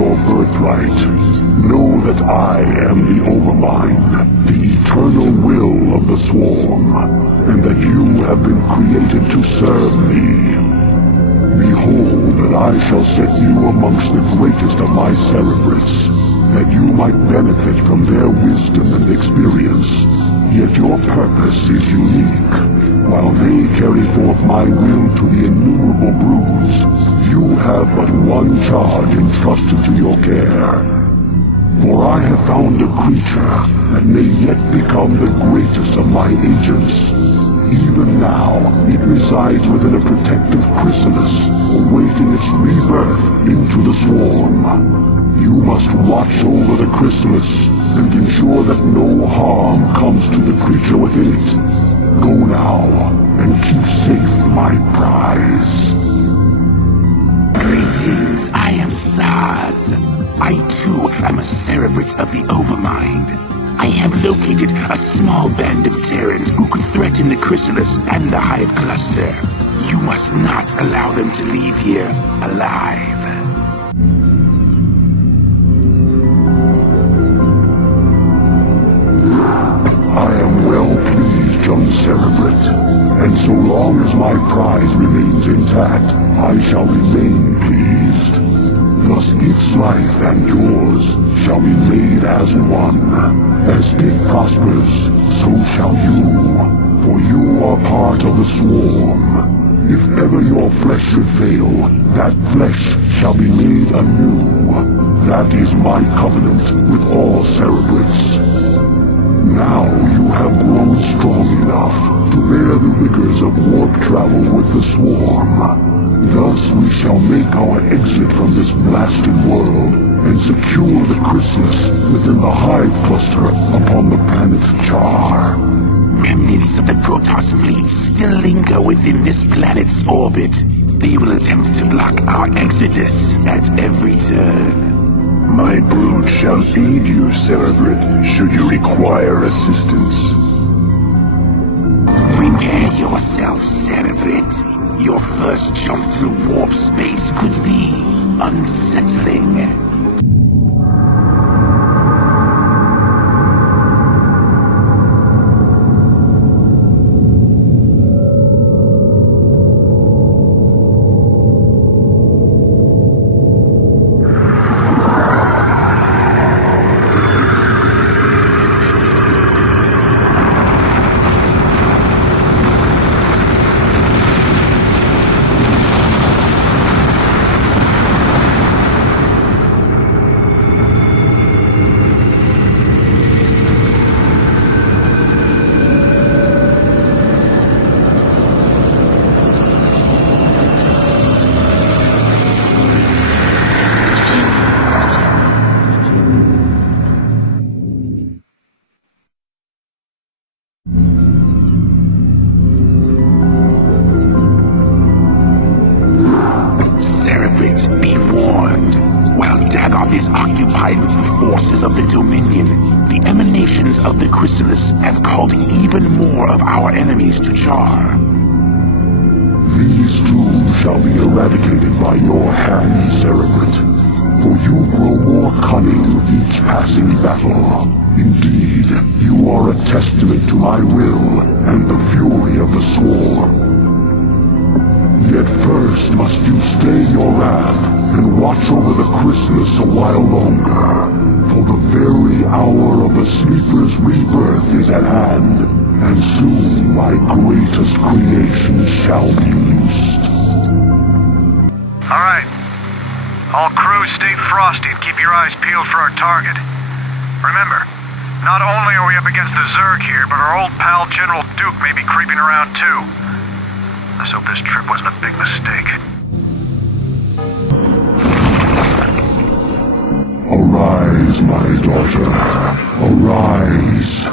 your birthright. Know that I am the Overmind, the eternal will of the Swarm, and that you have been created to serve me. Behold that I shall set you amongst the greatest of my Cerebrates, that you might benefit from their wisdom and experience. Yet your purpose is unique. While they carry forth my will to the innumerable broods, you have but one charge entrusted to your care. For I have found a creature that may yet become the greatest of my agents. Even now, it resides within a protective chrysalis, awaiting its rebirth into the Swarm. You must watch over the chrysalis and ensure that no harm comes to the creature within it. Go now, and keep safe my prize. Greetings, I am Zaz. I too am a Cerebrate of the Overmind. I have located a small band of Terrans who could threaten the chrysalis and the Hive Cluster. You must not allow them to leave here alive. I am well pleased, young Cerebrate, and so long as my prize remains intact, I shall remain pleased. Thus its life and yours shall be made as one. As it prospers, so shall you, for you are part of the Swarm. If ever your flesh should fail, that flesh shall be made anew. That is my covenant with all Cerebrates. Now you have grown strong enough to bear the rigors of warp travel with the Swarm. Thus we shall make our exit from this blasted world and secure the chrysalis within the Hive Cluster upon the planet Char. Remnants of the Protoss fleet still linger within this planet's orbit. They will attempt to block our exodus at every turn. My brood shall aid you, Cerebrate, should you require assistance. Prepare yourself, Cerebrate. Your first jump through warp space could be unsettling. Be warned. While Dagoth is occupied with the forces of the Dominion, the emanations of the chrysalis have called even more of our enemies to Char. These too shall be eradicated by your hand, Cerebrate, for you grow more cunning with each passing battle. Indeed, you are a testament to my will and the fury of the Swarm. Yet first must you stay your wrath and watch over the chrysalis a while longer, for the very hour of the Sleeper's rebirth is at hand, and soon my greatest creation shall be loosed. Alright. All crews stay frosty and keep your eyes peeled for our target. Remember, not only are we up against the Zerg here, but our old pal General Duke may be creeping around too. Let's hope this trip wasn't a big mistake. Arise, my daughter. Arise,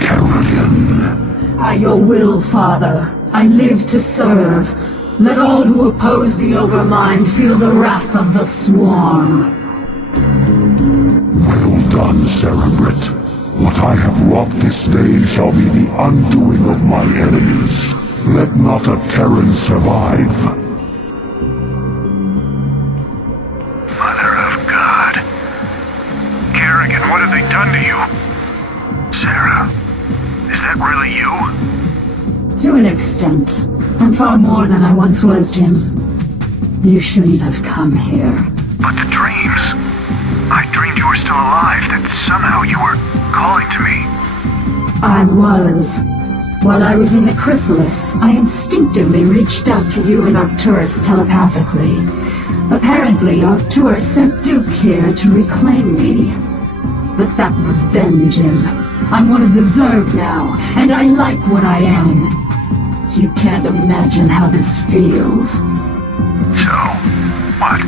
Kerrigan. By your will, Father, I live to serve. Let all who oppose the Overmind feel the wrath of the Swarm. Well done, Cerebrate. What I have wrought this day shall be the undoing of my enemies. Let not a Terran survive. Mother of God. you? To an extent. I'm far more than I once was, Jim. You shouldn't have come here. But the dreams... I dreamed you were still alive, that somehow you were calling to me. I was. While I was in the chrysalis, I instinctively reached out to you and Arcturus telepathically. Apparently, Arcturus sent Duke here to reclaim me. But that was then, Jim. I'm one of the Zerg now, and I like what I am. You can't imagine how this feels. So, what?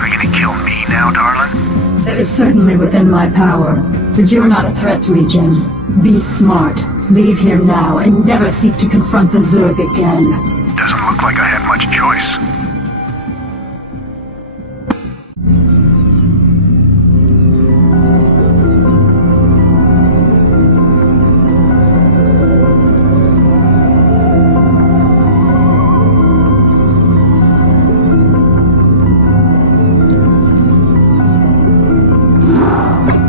Are you gonna kill me now, darling? That is certainly within my power. But you're not a threat to me, Jim. Be smart. Leave here now, and never seek to confront the Zerg again. Doesn't look like I had much choice.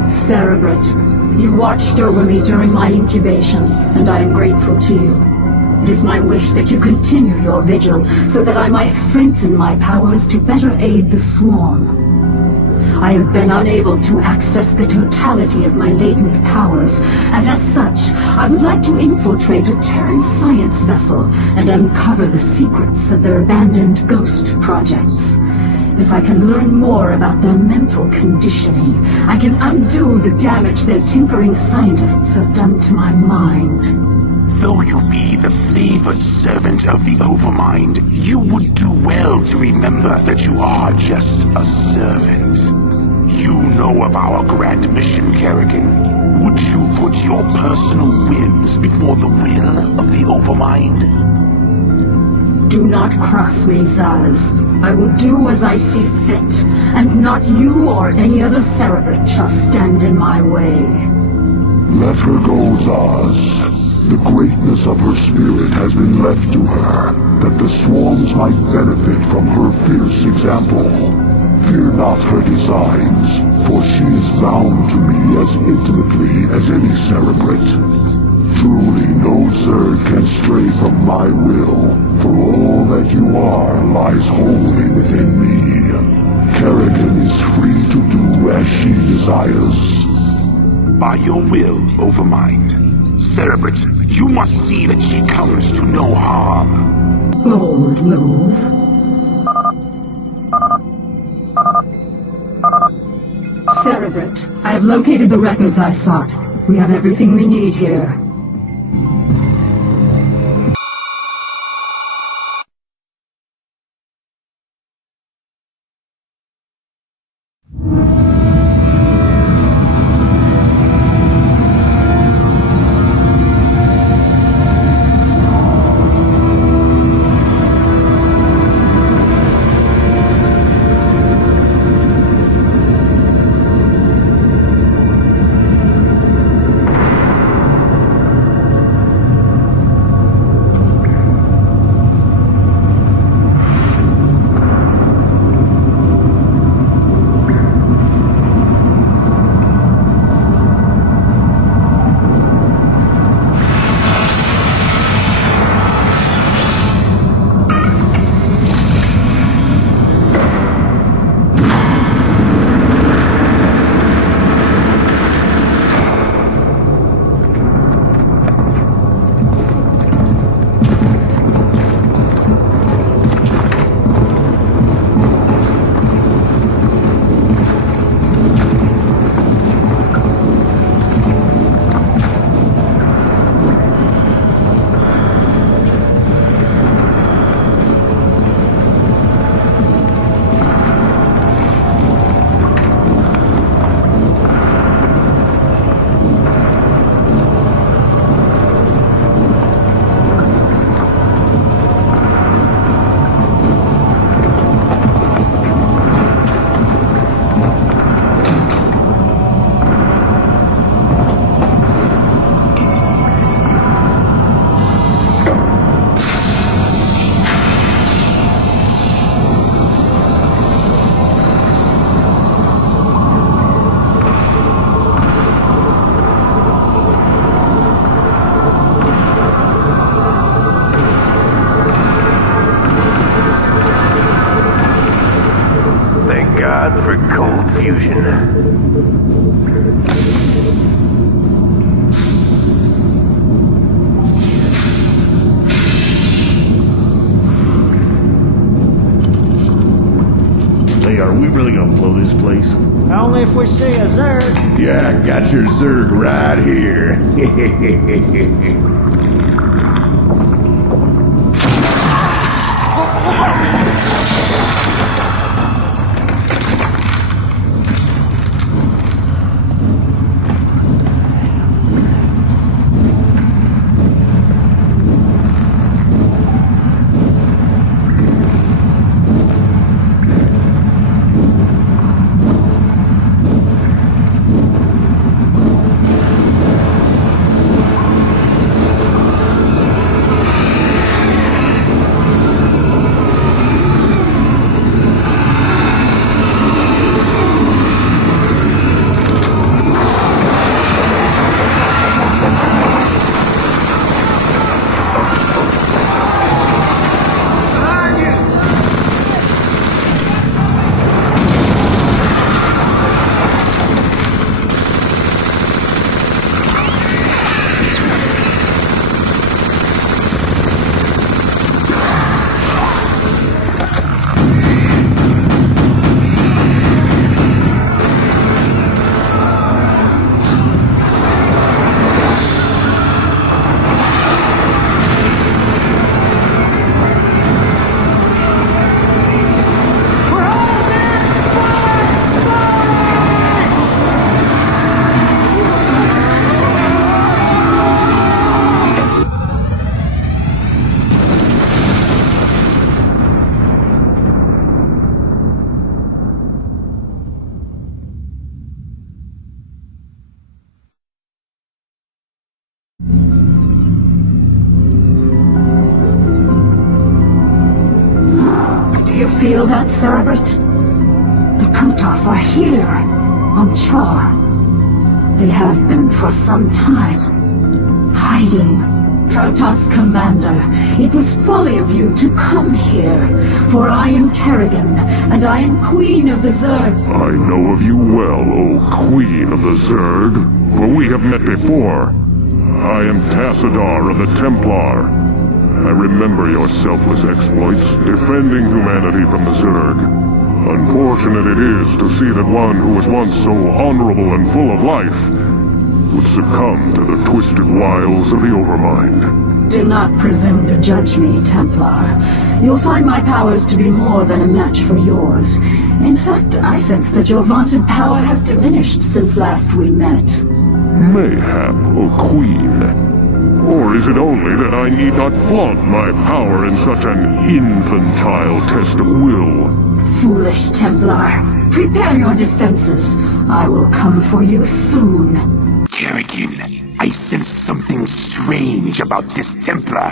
Cerebrate, you watched over me during my incubation, and I am grateful to you. It is my wish that you continue your vigil, so that I might strengthen my powers to better aid the Swarm. I have been unable to access the totality of my latent powers, and as such, I would like to infiltrate a Terran science vessel and uncover the secrets of their abandoned ghost projects. If I can learn more about their mental conditioning, I can undo the damage their tinkering scientists have done to my mind. Though you be the favored servant of the Overmind, you would do well to remember that you are just a servant. You know of our grand mission, Kerrigan. Would you put your personal whims before the will of the Overmind? Do not cross me, Zaz. I will do as I see fit, and not you or any other Cerebrate shall stand in my way. Let her go, Zaz. The greatness of her spirit has been left to her, that the swarms might benefit from her fierce example. Fear not her designs, for she is bound to me as intimately as any Cerebrate. Truly, no Zerg can stray from my will, for all that you are lies wholly within me. Kerrigan is free to do as she desires. By your will, Overmind. Cerebrate, you must see that she comes to no harm. Bold move. Cerebrate, I have located the records I sought. We have everything we need here. Are we really gonna blow this place? Only if we see a Zerg. Yeah, got your Zerg right here. Do you feel that, Cerebrate? The Protoss are here, on Char. They have been for some time, hiding. Protoss Commander, it was folly of you to come here, for I am Kerrigan, and I am Queen of the Zerg. I know of you well, O Queen of the Zerg, for we have met before. I am Tassadar of the Templar. I remember your selfless exploits, defending humanity from the Zerg. Unfortunate it is to see that one who was once so honorable and full of life would succumb to the twisted wiles of the Overmind. Do not presume to judge me, Templar. You'll find my powers to be more than a match for yours. In fact, I sense that your vaunted power has diminished since last we met. Mayhap, O Queen. Or is it only that I need not flaunt my power in such an infantile test of will? Foolish Templar. Prepare your defenses. I will come for you soon. Kerrigan, I sense something strange about this Templar.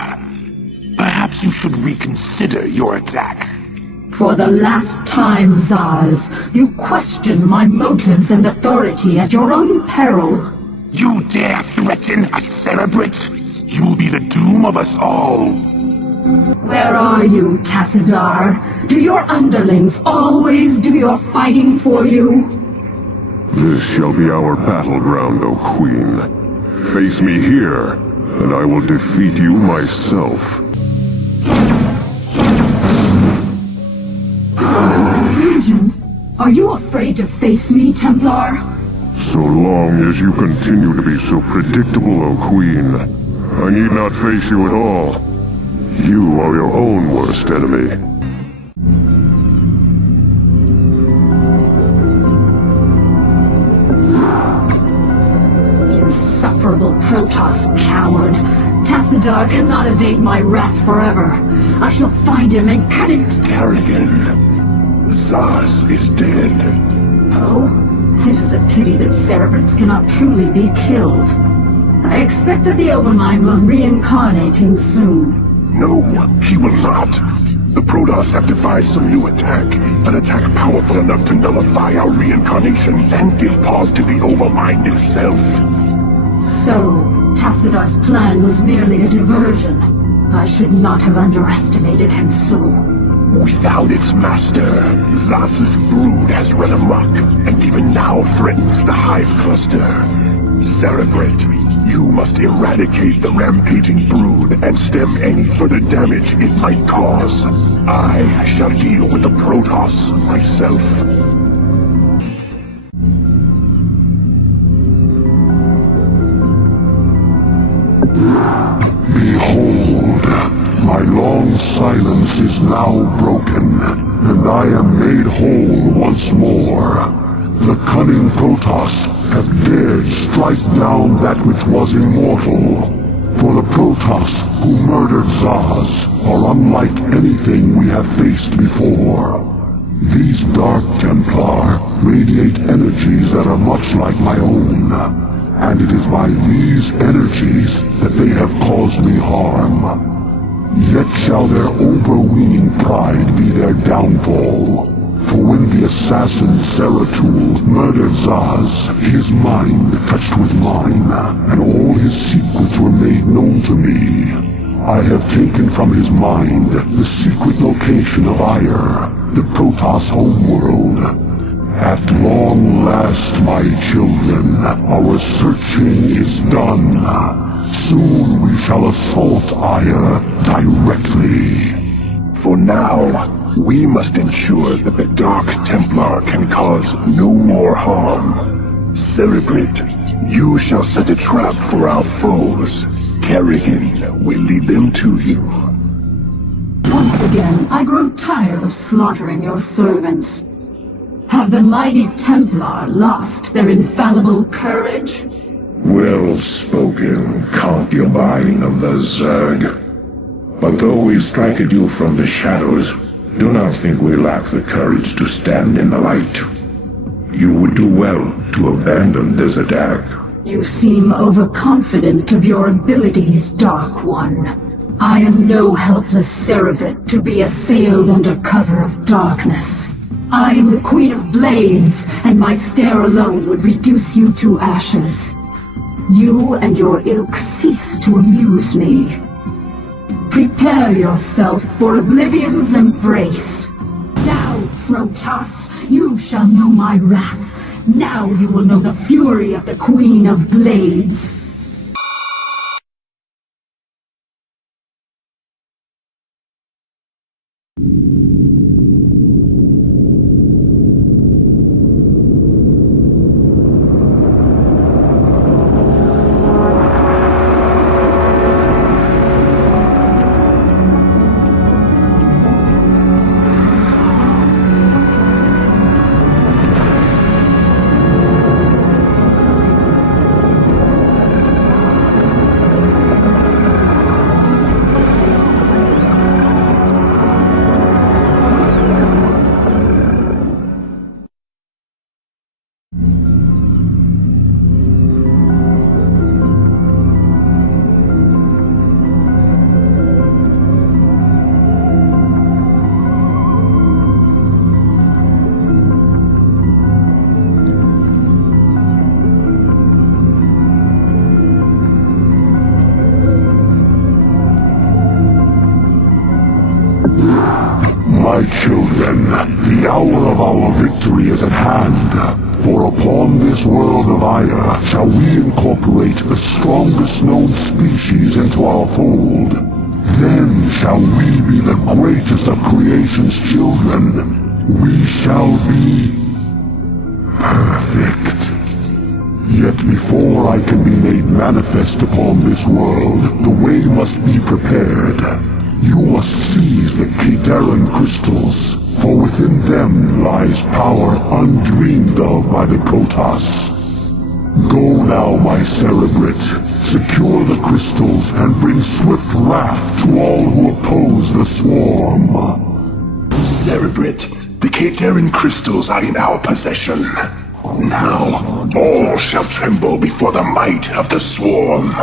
Perhaps you should reconsider your attack. For the last time, Zaz, you question my motives and authority at your own peril. You dare threaten a Cerebrate? You'll be the doom of us all. Where are you, Tassadar? Do your underlings always do your fighting for you? This shall be our battleground, O Queen. Face me here, and I will defeat you myself. Legion, are you afraid to face me, Templar? So long as you continue to be so predictable, O Queen, I need not face you at all. You are your own worst enemy. Insufferable Protoss coward. Tassadar cannot evade my wrath forever. I shall find him and cut it. Kerrigan, Zaz is dead. Oh, it is a pity that Cerebrates cannot truly be killed. I expect that the Overmind will reincarnate him soon. No, he will not. The Protoss have devised some new attack. An attack powerful enough to nullify our reincarnation and give pause to the Overmind itself. So, Tassadar's plan was merely a diversion. I should not have underestimated him so. Without its master, Zaz's brood has run amok, and even now threatens the Hive Cluster. Cerebrate, You must eradicate the rampaging brood and stem any further damage it might cause. I shall deal with the Protoss myself. Behold, my long silence is now broken, and I am made whole once more. The cunning Protoss have dared strike down that which was immortal. For the Protoss who murdered Zaz are unlike anything we have faced before. These Dark Templar radiate energies that are much like my own, and it is by these energies that they have caused me harm. Yet shall their overweening pride be their downfall. For when the assassin Zeratul murdered Zaz, his mind touched with mine, and all his secrets were made known to me. I have taken from his mind the secret location of Aiur, the Protoss homeworld. At long last, my children, our searching is done. Soon we shall assault Aiur directly. For now, we must ensure that the Dark Templar can cause no more harm. Cerebrate, you shall set a trap for our foes. Kerrigan will lead them to you. Once again, I grow tired of slaughtering your servants. Have the mighty Templar lost their infallible courage? Well spoken, concubine of the Zerg. But though we strike at you from the shadows, do not think we lack the courage to stand in the light. You would do well to abandon this attack. You seem overconfident of your abilities, Dark One. I am no helpless cerebrate to be assailed under cover of darkness. I am the Queen of Blades, and my stare alone would reduce you to ashes. You and your ilk cease to amuse me. Prepare yourself for Oblivion's embrace. Now, Protoss, you shall know my wrath. Now you will know the fury of the Queen of Blades. My children, the hour of our victory is at hand. For upon this world of Aiur shall we incorporate the strongest known species into our fold. Then shall we be the greatest of creation's children. We shall be perfect. Yet before I can be made manifest upon this world, the way must be prepared. You must seize the Kadaran crystals, for within them lies power undreamed of by the Protoss. Go now, my cerebrate. Secure the crystals and bring swift wrath to all who oppose the swarm. Cerebrate, the Kadaran crystals are in our possession. Now, all shall tremble before the might of the swarm.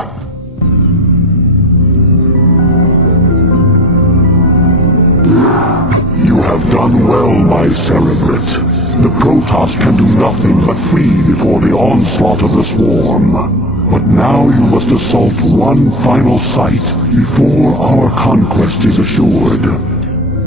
You have done well, my cerebrate. The Protoss can do nothing but flee before the onslaught of the swarm. But now you must assault one final site before our conquest is assured.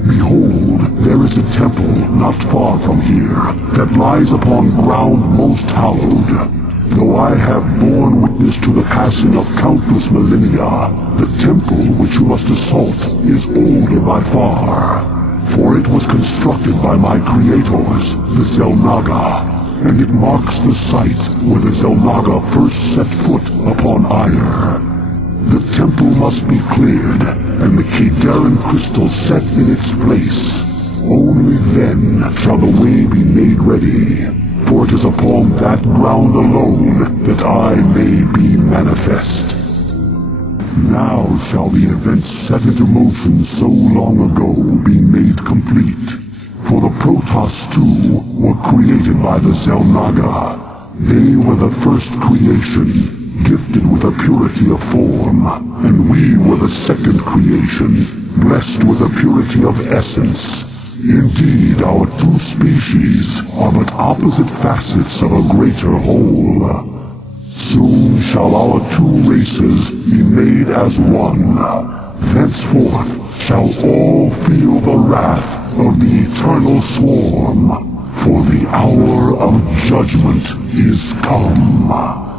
Behold, there is a temple not far from here that lies upon ground most hallowed. Though I have borne witness to the passing of countless millennia, the temple which you must assault is older by far. For it was constructed by my creators, the Xel'Naga, and it marks the site where the Xel'Naga first set foot upon Aiur. The temple must be cleared, and the Kadarin crystal set in its place. Only then shall the way be made ready, for it is upon that ground alone that I may be manifest. Now shall the events set into motion so long ago be made complete. For the Protoss too were created by the Xel'Naga. They were the first creation, gifted with a purity of form, and we were the second creation, blessed with a purity of essence. Indeed, our two species are but opposite facets of a greater whole. Soon shall our two races be made as one. Thenceforth shall all feel the wrath of the eternal swarm, for the hour of judgment is come.